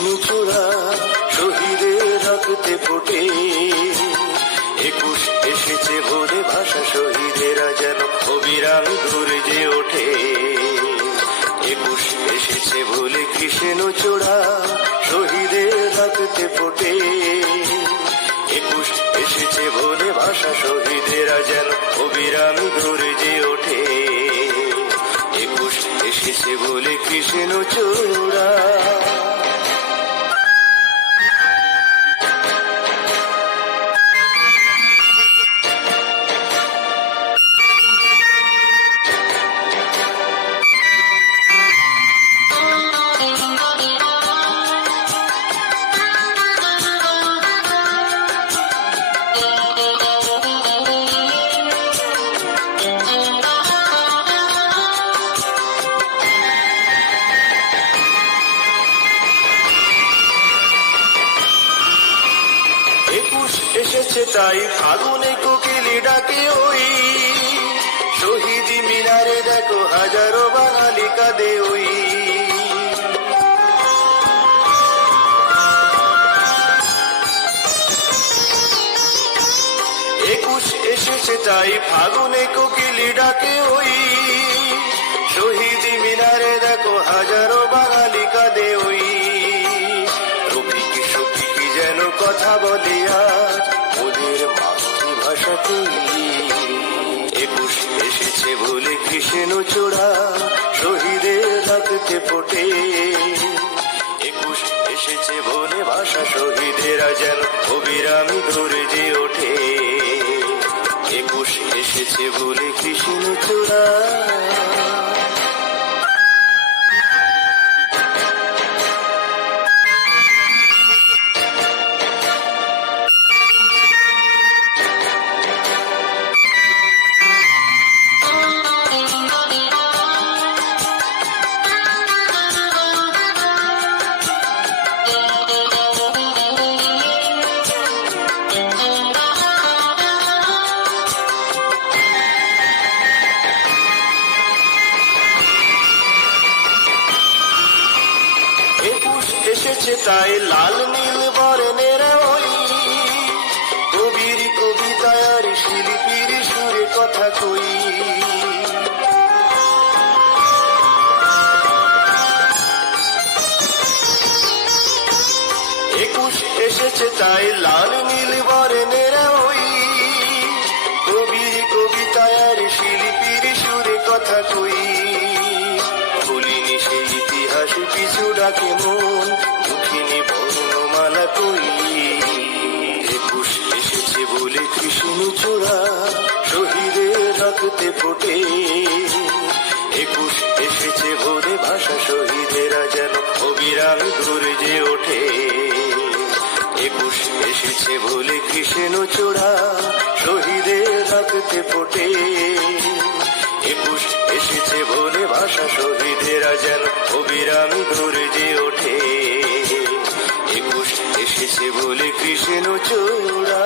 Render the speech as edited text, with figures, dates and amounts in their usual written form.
কৃষ্ণ চূড়া শহীদের রক্তে ফোটে। 21 এসেছে বলে ভাষা শহীদেরা যেন অবিরাম গর্জে ওঠে। 21 এসেছে বলে কৃষ্ণ চূড়া শহীদের রক্তে ফোটে। 21 এসেছে বলে ভাষা শহীদেরা যেন অবিরাম গর্জে ওঠে। 21 এসেছে বলে কৃষ্ণ চূড়া। এসেছে তাই ফাগুনে কোকিলি ডাকে ওই শহীদ মিনারে দেখো হাজারো বাঙালি কাঁদে ওই। 21 এসেছে তাই ফাগুনে কোকিলি ডাকে ওই শহীদ মিনারে দেখো হাজারো বাঙালি কাঁদে ওই। রফিক শফিক যেন কথা বলে আজ ওদের মাতৃভাষাতেই। 21 এসেছে বলে কৃষ্ণ চূড়া শহীদের রক্তে ফোটে। 21 এসেছে বলে ভাষা শহীদেরা যেন অবিরামী গর্জে ওঠে। 21 এসেছে বলে কৃষ্ণ চূড়া। এসেছে তাই লাল নীল বর্ণের ওই কবির কবিতায় আর শিল্পীর সুরে কথা কই। 21 এসেছে তাই লাল নীল বর্ণের ওই কবির কবিতায় আর শিল্পীর সুরে কথা কই। ভুলিনি সেই ইতিহাস পিছু ডাকে মন দুঃখিনী বর্ণমালা কই। 21 এসেছে বলে কৃষ্ণ চূড়া শহীদের রক্তে ফোটে। 21 এসেছে বলে ভাষা শহীদেরা যেন অবিরাম গর্জে ওঠে। 21 এসেছে বলে কৃষ্ণ চূড়া শহীদের রক্তে ফোটে। 21 এসেছে বলে ভাষা শহীদেরা যেন অবিরামী গর্জে ওঠে। 21 এসেছে বলে কৃষ্ণ চূড়া।